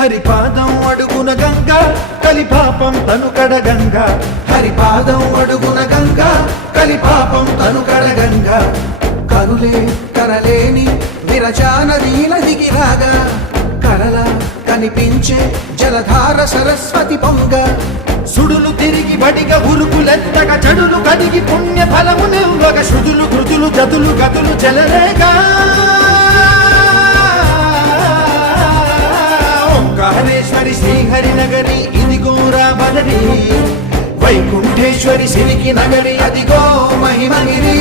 హరిపాదం అడుగున గంగ కలిపాపం తనుకడ గంగ హరిపాదం అడుగున గంగ కలిపాపం తనుకడ గంగ కరులే కరలేని విరచాన నీలదిగి రాగా కరలా కనిపించే జలధార సరస్వతి పొంగ సుడులు తిరిగి బడిగ ఉరుకులెత్తగా చెడులు కడిగి పుణ్య ఫలము నివ్వగ శృతులు కృతులు జతులు గతులు చెలరేగా ఓంకారేశ్వరి శ్రీహరి నగరి ఇదిగోరా బదరి వైకుంఠేశ్వరి సిరికి నగరి అదిగో మహిమగిరి